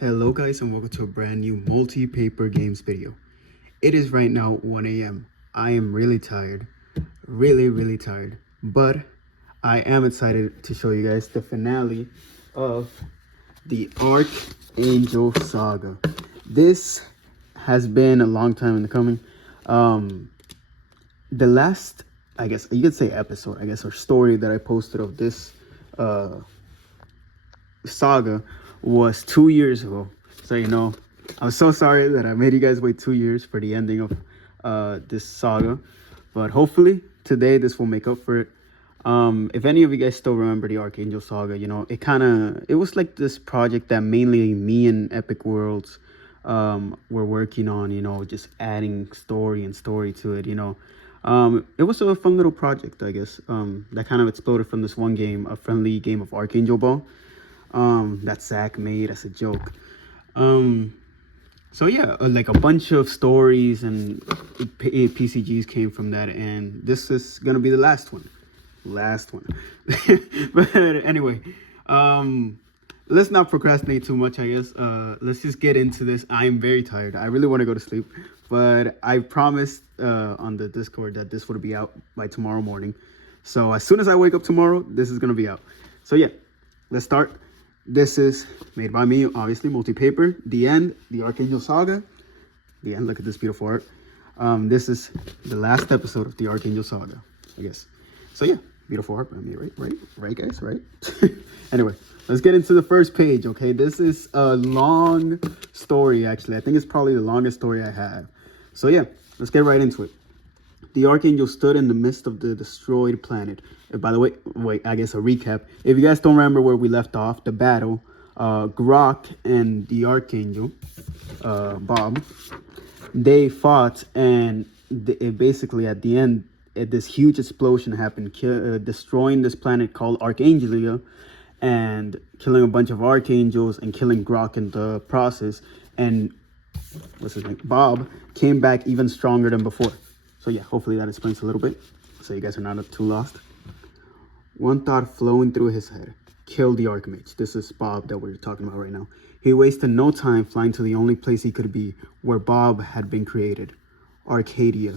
Hello guys and welcome to a brand new multi-paper games video. It is right now 1 a.m. I am really tired, really tired, but I am excited to show you guys the finale of the Archangel Saga. This has been a long time in the coming. The last, I guess you could say episode, or story that I posted of this saga was 2 years ago. So I'm so sorry that I made you guys wait 2 years for the ending of this saga, but hopefully today this will make up for it. If any of you guys still remember the Archangel Saga, it was like this project that mainly me and Epic Worlds were working on, just adding story to it. It was a fun little project, I guess, that kind of exploded from this one game, a friendly game of Archangel Ball, that Zach made as a joke. So yeah, like a bunch of stories and PCGs came from that, and this is gonna be the last one. But anyway, let's not procrastinate too much, I guess. Let's just get into this. I am very tired. I really want to go to sleep, but I promised on the Discord that this would be out by tomorrow morning. So as soon as I wake up tomorrow, this is gonna be out. So yeah, let's start. This is made by me, obviously, multi-paper. The End, the Archangel Saga. The End, look at this beautiful art. This is the last episode of the Archangel Saga, I guess. So yeah, beautiful art by me, right guys, right? Anyway, let's get into the first page, okay? This is a long story, actually. I think it's probably the longest story I have. So yeah, let's get right into it. The Archangel stood in the midst of the destroyed planet. By the way, I guess a recap. If you guys don't remember where we left off, the battle, Grok and the Archangel, Bob, they fought, and basically at the end, this huge explosion happened, destroying this planet called Archangelia, and killing a bunch of Archangels and killing Grok in the process. And what's his name? Bob came back even stronger than before. So yeah, hopefully that explains a little bit, so you guys are not too lost. One thought flowing through his head: kill the Archmage. This is Bob that we're talking about right now. He wasted no time flying to the only place he could be, where Bob had been created, Arcadia.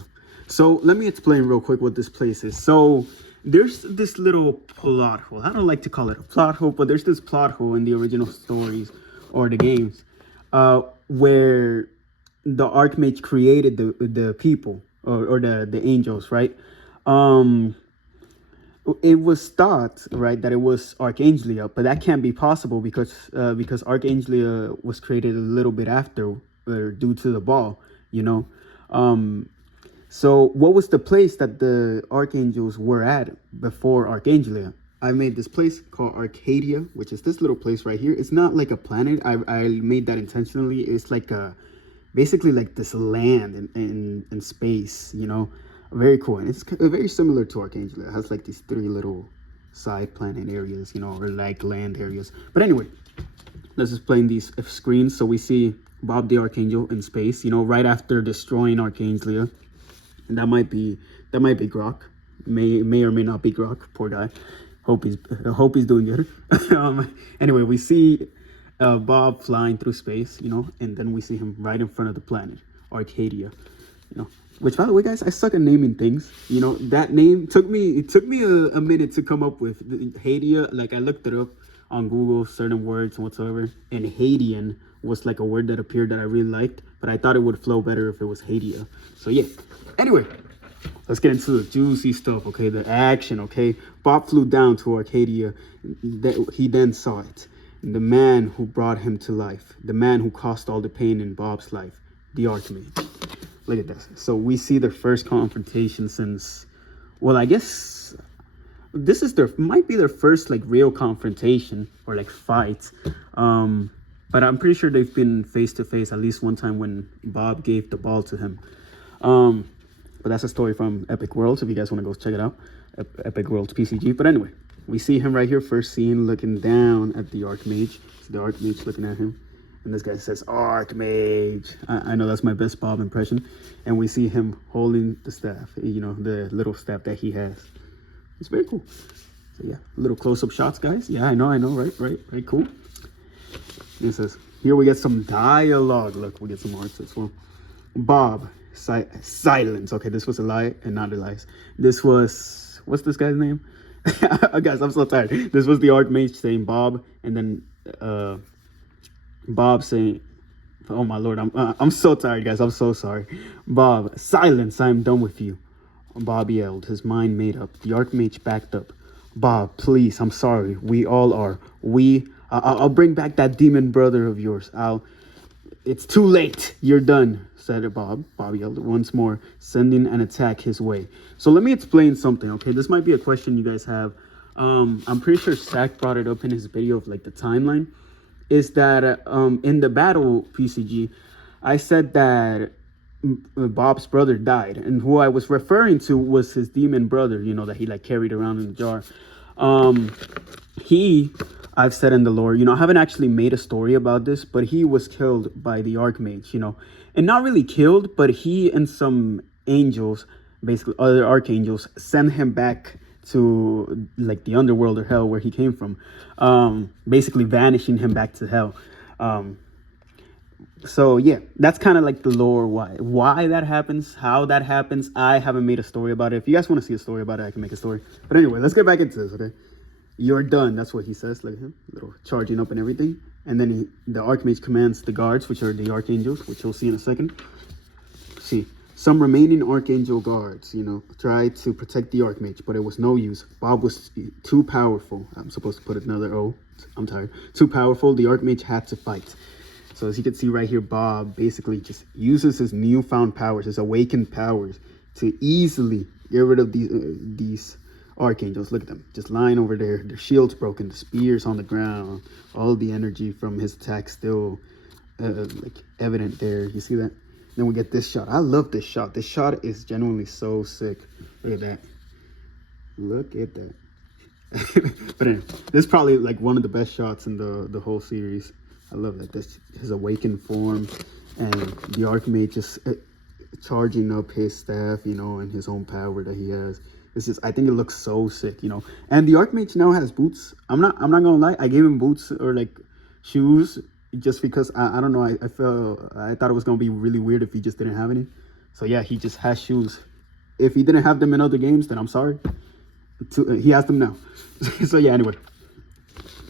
So let me explain real quick what this place is. So there's this little plot hole. I don't like to call it a plot hole, but there's this plot hole in the original stories or the games, where the Archmage created the people, or the angels, right? It was thought, right, that it was Archangelia, but that can't be possible because Archangelia was created a little bit after, due to the ball, So what was the place that the Archangels were at before Archangelia? I made this place called Arcadia, which is this little place right here. It's not like a planet. I made that intentionally. It's like basically like this land in space, very cool. And it's very similar to Archangel. It has like these three little side planet areas, or like land areas. But anyway, let's just play in these screens. So we see Bob the Archangel in space, right after destroying Archangelia. And that might be Grok. May or may not be Grok. Poor guy. Hope he's doing good. Anyway, we see Bob flying through space, and then we see him right in front of the planet, Arcadia, Which, by the way, guys, I suck at naming things. That name took me a minute to come up with. Hadia, like I looked it up on Google, certain words and whatsoever, and Hadian was like a word that appeared that I really liked, but I thought it would flow better if it was Hadia. So yeah. Anyway, let's get into the juicy stuff, okay? The action, okay? Bob flew down to Arcadia. He then saw it. The man who brought him to life. The man who caused all the pain in Bob's life. The Archmage. Look at this. So we see their first confrontation since, well, I guess this is might be their first like real confrontation or like fight. But I'm pretty sure they've been face to face at least one time when Bob gave the ball to him. But that's a story from Epic Worlds if you guys want to go check it out. Epic Worlds PCG. But anyway, we see him right here, first scene, looking down at the Archmage. So the Archmage looking at him. And this guy says, Archmage. I know that's my best Bob impression. And we see him holding the staff, the little staff that he has. It's very cool. So yeah, little close-up shots, guys. Yeah, I know, right, cool. And it says, Here we get some dialogue. Look, we get some arts as well. Bob, silence. Okay, this was a lie and not Elias. This was, what's this guy's name? Guys, I'm so tired. This was the Archmage saying Bob, and then Bob saying, oh my lord, I'm so tired, guys. I'm so sorry. Bob, silence. I am done with you. Bob yelled, his mind made up. The Archmage backed up. Bob, please, I'm sorry. We all are. I'll bring back that demon brother of yours. It's too late. You're done, said Bob. Bob yelled once more, sending an attack his way. So let me explain something, okay? This might be a question you guys have. I'm pretty sure Zach brought it up in his video of like the timeline. Is that in the battle PCG, I said that Bob's brother died, and who I was referring to was his demon brother, you know, that he like carried around in the jar. I've said in the lore, you know, I haven't actually made a story about this, but he was killed by the Archmage, you know, and not really killed, but he and some angels, basically other archangels, sent him back to like the underworld or hell where he came from, basically vanishing him back to hell. So yeah, that's kind of like the lore, why that happens, how that happens. I haven't made a story about it. If you guys want to see a story about it, I can make a story. But anyway, let's get back into this, okay? You're done. That's what he says. Look at him, little charging up and everything. And then the Archmage commands the guards, which are the Archangels, which you'll see in a second. See, some remaining Archangel guards, you know, tried to protect the Archmage, but it was no use. Bob was too powerful. I'm supposed to put another O. I'm tired. Too powerful. The Archmage had to fight. So as you can see right here, Bob basically just uses his newfound powers, his awakened powers, to easily get rid of these Archangels. Look at them, just lying over there. Their shields broken, the spears on the ground. All the energy from his attack still like evident there. You see that? Then we get this shot. I love this shot. This shot is genuinely so sick. Look at that. Look at that. But anyway, this is probably like one of the best shots in the whole series. I love that. This his awakened form, and the Archmage just charging up his staff, you know, and his own power that he has. This is, I think it looks so sick, you know. And the Archmage now has boots. I'm not gonna lie. I gave him boots or like shoes just because I don't know. I thought it was gonna be really weird if he just didn't have any. So yeah, he just has shoes. If he didn't have them in other games, then I'm sorry. He has them now. So yeah, anyway,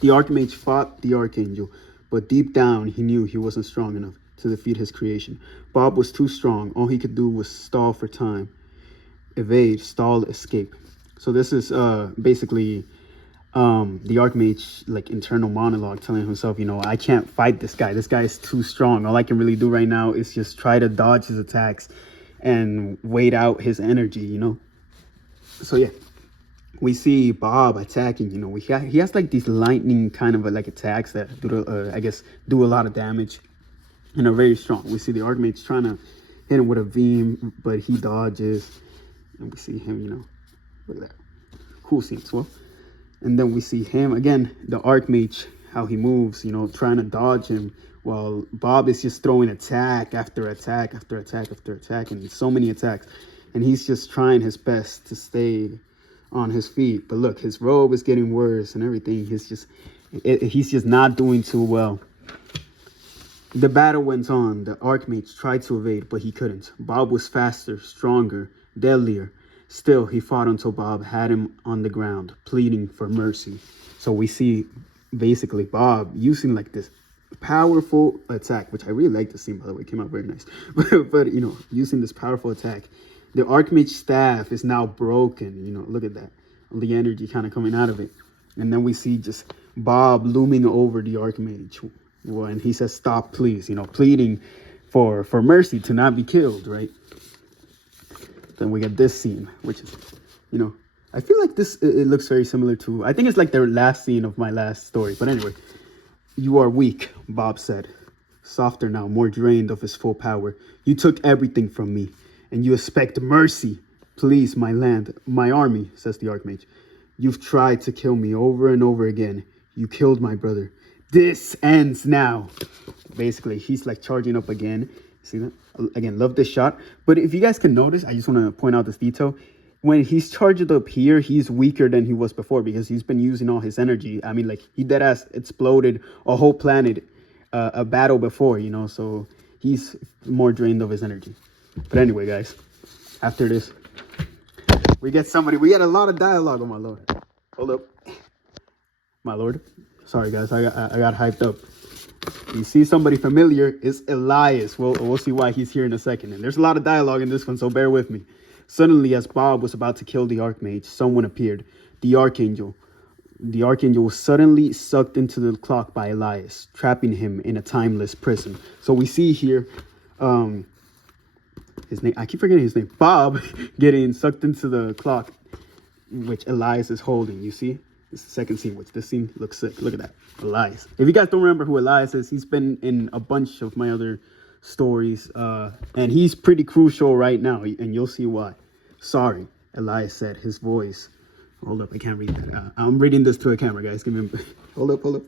the Archmage fought the Archangel, but deep down he knew he wasn't strong enough to defeat his creation. Bob was too strong. All he could do was stall for time, evade, stall, escape. So this is basically the Archmage like internal monologue telling himself, you know, I can't fight this guy. This guy is too strong. All I can really do right now is just try to dodge his attacks and wait out his energy, you know. So yeah, we see Bob attacking, you know. He has like these lightning kind of like attacks that I guess do a lot of damage and are very strong. We see the Archmage trying to hit him with a beam, but he dodges. And we see him, you know, look at that. Cool scene as well. And then we see him, again, the Archmage, how he moves, you know, trying to dodge him, while Bob is just throwing attack after attack after attack after attack, and so many attacks. And he's just trying his best to stay on his feet. But look, his robe is getting worse and everything. He's just not doing too well. The battle went on. The Archmage tried to evade, but he couldn't. Bob was faster, stronger, deadlier. Still, he fought until Bob had him on the ground, pleading for mercy. So we see basically Bob using like this powerful attack, which I really like the scene, by the way. It came out very nice. But you know, using this powerful attack. The Archmage staff is now broken. You know, look at that. All the energy kind of coming out of it. And then we see just Bob looming over the Archmage. And he says, stop, please. You know, pleading for mercy to not be killed, right? Then we get this scene, which is, you know, I feel like this, it looks very similar to, I think it's like the last scene of my last story. But anyway, you are weak, Bob said. Softer now, more drained of his full power. You took everything from me, and you expect mercy. Please, my land, my army, says the Archmage. You've tried to kill me over and over again. You killed my brother. This ends now. Basically, he's like charging up again. See that? Again, love this shot. But if you guys can notice, I just want to point out this detail. When he's charged up here, he's weaker than he was before because he's been using all his energy. I mean, like, he deadass exploded a whole planet a battle before, you know, so he's more drained of his energy. But anyway, guys, after this, we get a lot of dialogue on my lord. Hold up. My lord. Sorry, guys, I got hyped up. You see somebody familiar, it's Elias. We'll see why he's here in a second. And there's a lot of dialogue in this one, so bear with me. Suddenly, as Bob was about to kill the Archmage, someone appeared. The Archangel. The Archangel was suddenly sucked into the clock by Elias, trapping him in a timeless prison. So we see here, his name, I keep forgetting his name, Bob, getting sucked into the clock, which Elias is holding. You see? It's the second scene, which this scene looks sick. Look at that. Elias. If you guys don't remember who Elias is, he's been in a bunch of my other stories, and he's pretty crucial right now, and you'll see why. Sorry, Elias said, his voice. Hold up, I can't read that. I'm reading this to a camera, guys. Give me hold up.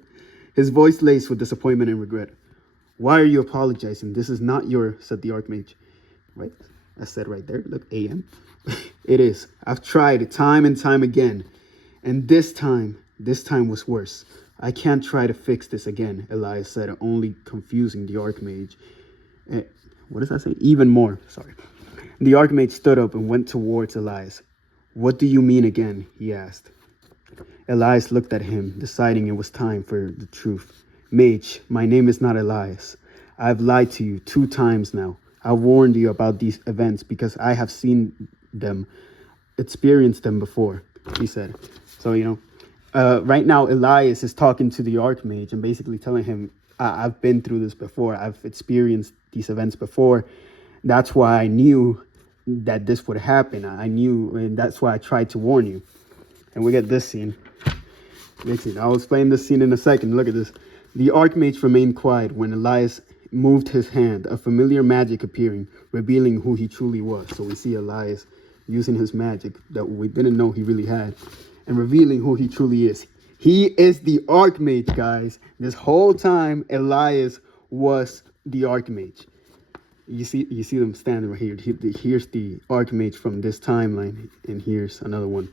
His voice laced with disappointment and regret. Why are you apologizing? This is not said the Archmage. Right? I said right there. Look, AM. It is. I've tried it time and time again. And this time was worse. I can't try to fix this again, Elias said, only confusing the Archmage. What does that say? Even more. Sorry. The Archmage stood up and went towards Elias. What do you mean again? He asked. Elias looked at him, deciding it was time for the truth. Mage, my name is not Elias. I've lied to you 2 times now. I warned you about these events because I have seen them, experienced them before, he said. So, you know, right now Elias is talking to the Archmage and basically telling him, I've been through this before. I've experienced these events before. That's why I knew that this would happen. I knew, and that's why I tried to warn you. And we get this scene. Next scene. I'll explain this scene in a second. Look at this. The Archmage remained quiet when Elias moved his hand, a familiar magic appearing, revealing who he truly was. So we see Elias using his magic that we didn't know he really had, and revealing who he truly is. He is the Archmage, guys. This whole time, Elias was the Archmage. You see them standing right here. Here's the Archmage from this timeline, and here's another one.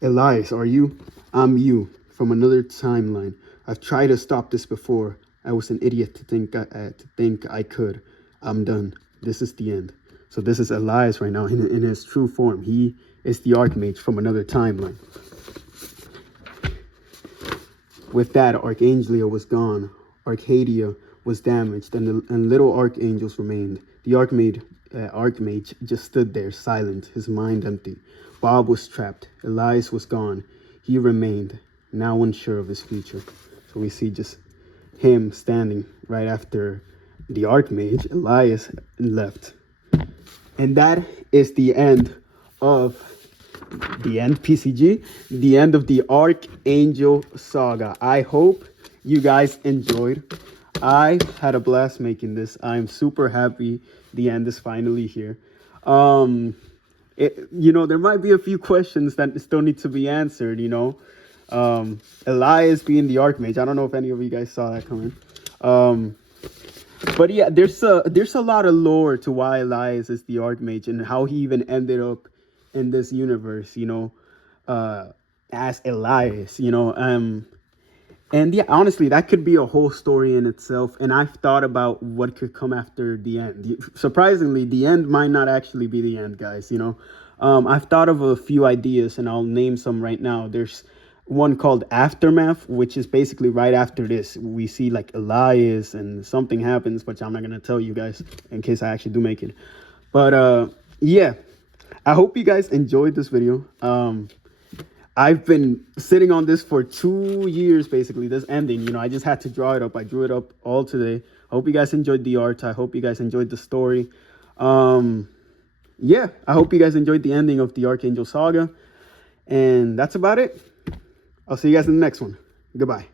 Elias, are you? I'm you, from another timeline. I've tried to stop this before. I was an idiot to think I could. I'm done. This is the end. So this is Elias right now in his true form. He is the Archmage from another timeline. With that, Archangel was gone. Arcadia was damaged, and little archangels remained. The Archmage just stood there, silent, his mind empty. Bob was trapped. Elias was gone. He remained, now unsure of his future. So we see just him standing right after the Archmage. Elias left. And that is the end of PCG, the end of the Archangel saga. I hope you guys enjoyed. I had a blast making this. I'm super happy the end is finally here. You know, there might be a few questions that still need to be answered, you know. Elias being the Archmage. I don't know if any of you guys saw that coming. But yeah, there's a lot of lore to why Elias is the Archmage and how he even ended up in this universe, you know, as Elias, you know. And yeah, honestly, that could be a whole story in itself. And I've thought about what could come after the end. Surprisingly, the end might not actually be the end, guys, you know. I've thought of a few ideas, and I'll name some right now. There's one called Aftermath, which is basically right after this. We see like Elias and something happens, which I'm not going to tell you guys in case I actually do make it. But yeah, I hope you guys enjoyed this video. I've been sitting on this for 2 years, basically, this ending. You know, I just had to draw it up. I drew it up all today. I hope you guys enjoyed the art. I hope you guys enjoyed the story. Yeah, I hope you guys enjoyed the ending of the Archangel saga. And that's about it. I'll see you guys in the next one. Goodbye.